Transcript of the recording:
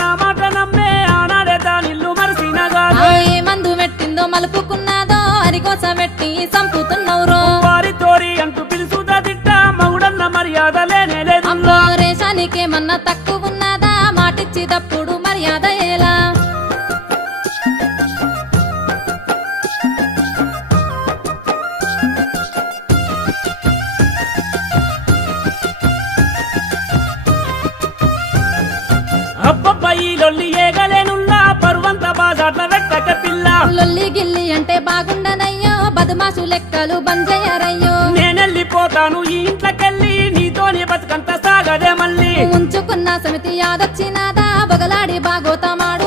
నా మాట నమ్మే ఆనాడే దానిల్లు మరిసినగా ఏ మందు పెట్టిందో మలుపుకున్నాదో అరికోసం పెట్టి సంపుతున్నవురో వారి తోరి అంటూ పిలుసుదా తిట్ట మగుడన్న మర్యాద లేనే లేదు అమ్మో రేషానికేమన్నా తక్కువ ఉన్నదా మాటిచ్చి తప్పుడు మర్యాద ఎలా అబ్బబ్బాయి లొల్లి ఏగలేనుల్లా పరువంత బాజాట్ల వెట్టక పిల్ల లొల్లి గిల్లి అంటే బాగుండనయ్యో బదుమాసు లెక్కలు బంజయ్యారయ్యో నేనెళ్ళిపోతాను ఈ ఇంట్లోకెళ్ళి నీతోనే బతుకంత సాగదే మళ్ళీ ఉంచుకున్న సమితి యాదొచ్చినాదా బొగలాడి బాగోతమాడు